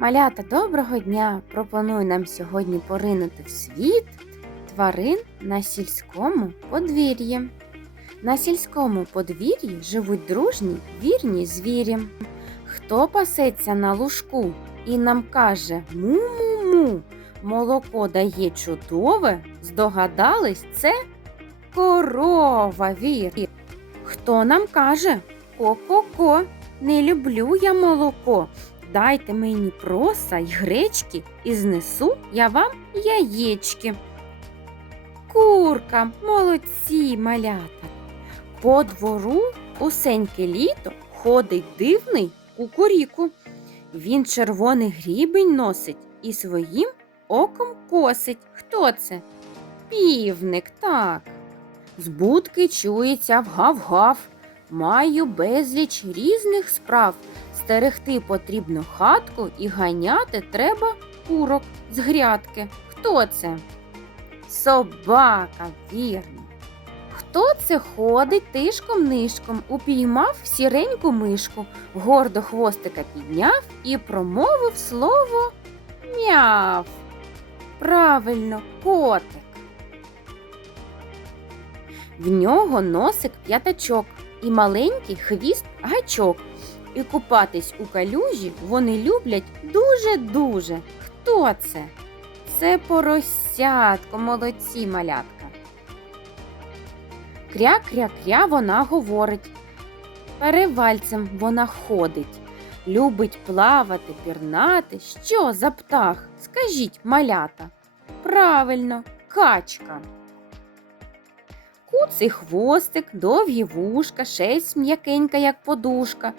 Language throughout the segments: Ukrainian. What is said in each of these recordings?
Малята, доброго дня! Пропоную нам сьогодні поринути в світ тварин на сільському подвір'ї. На сільському подвір'ї живуть дружні вірні звірі. Хто пасеться на лужку і нам каже му-му-му, молоко дає чудове, здогадались, це корова вір. Хто нам каже ко-ко-ко, не люблю я молоко. Дайте мені проса й гречки, і знесу я вам яєчки. Курка, молодці малята. По двору усеньке літо ходить дивний кукуріку. Він червоний грібень носить і своїм оком косить. Хто це? Півник, так. З будки чується вгав-гав. Маю безліч різних справ. Стерегти потрібно хатку і ганяти треба курок з грядки. Хто це? Собака, вірно. Хто це ходить тишком-нишком, упіймав сіреньку мишку, гордо хвостика підняв і промовив слово мяв. Правильно, котик. В нього носик п'ятачок і маленький хвіст гачок. І купатись у калюжі вони люблять дуже-дуже. Хто це? Це поросятко, молодці малятка. Кря-кря-кря вона говорить. Перевальцем вона ходить. Любить плавати, пірнати. Що за птах? Скажіть, малята. Правильно, качка. Куций хвостик, довгі вушка, шесть м'якенька, як подушка.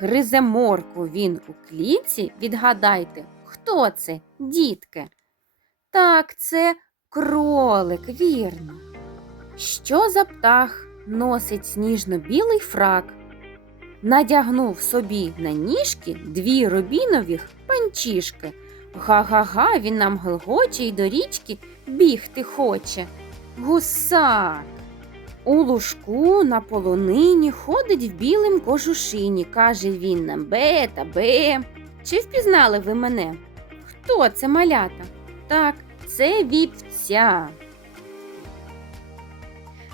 Гризе морку він у клітці, відгадайте, хто це, дітки? Так, це кролик, вірно. Що за птах носить сніжно-білий фрак? Надягнув собі на ніжки дві рубінових панчішки. Га-га-га, він нам гелгоче й до річки бігти хоче. Гусак. У лужку на полонині ходить в білим кожушині. Каже він нам бе та бе. Чи впізнали ви мене? Хто це малята? Так, це вівця.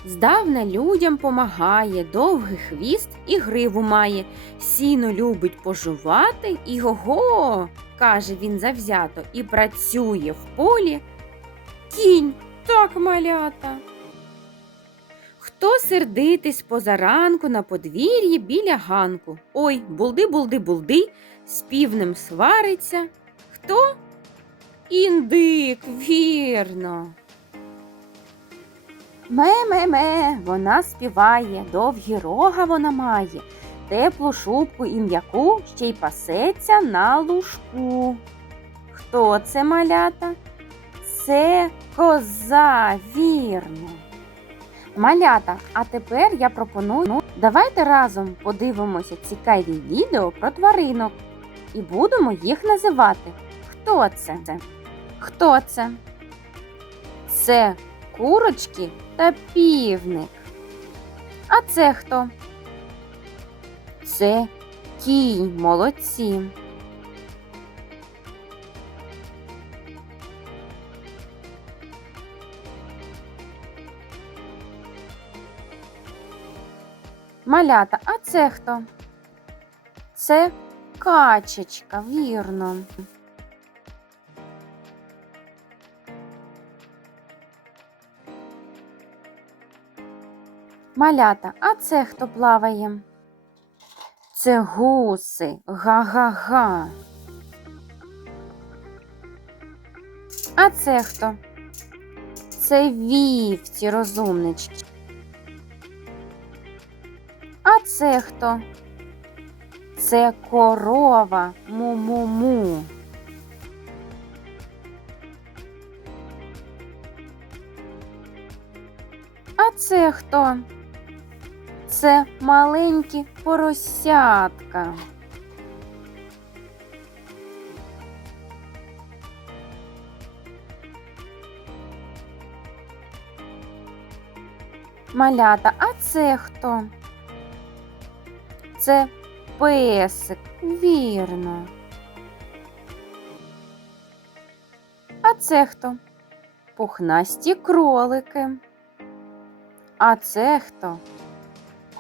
Здавна людям помагає, довгий хвіст і гриву має. Сіно любить пожувати і го-го, каже він завзято, і працює в полі. Кінь, так малята. Хто сердитись позаранку на подвір'ї біля ганку? Ой, булди, булди, булди, з півнем свариться. Хто? Індик, вірно. Ме-ме-ме, вона співає, довгі рога вона має, теплу шубку і м'яку ще й пасеться на лужку. Хто це малята? Це коза, вірно. Малята, а тепер я пропоную, ну, давайте разом подивимося цікаві відео про тваринок і будемо їх називати. Хто це? Хто це? Це курочки та півник. А це хто? Це кінь, молодці. Малята, а це хто? Це качечка, вірно. Малята, а це хто плаває? Це гуси, га-га-га. А це хто? Це вівці, розумнички. А це хто? Це корова му-му-му. А це хто? Це маленькі поросятка. Малята, а це хто? Це песик, вірно. А це хто? Пухнасті кролики. А це хто?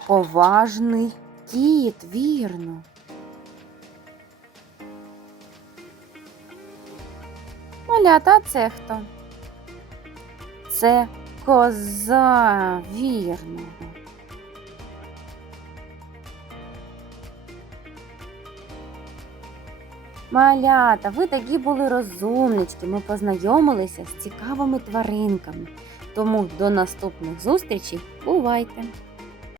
Поважний кіт, вірно. Малята, це хто? Це коза, вірно. Малята, ви такі були розумнички. Ми познайомилися з цікавими тваринками. Тому до наступних зустрічей. Бувайте!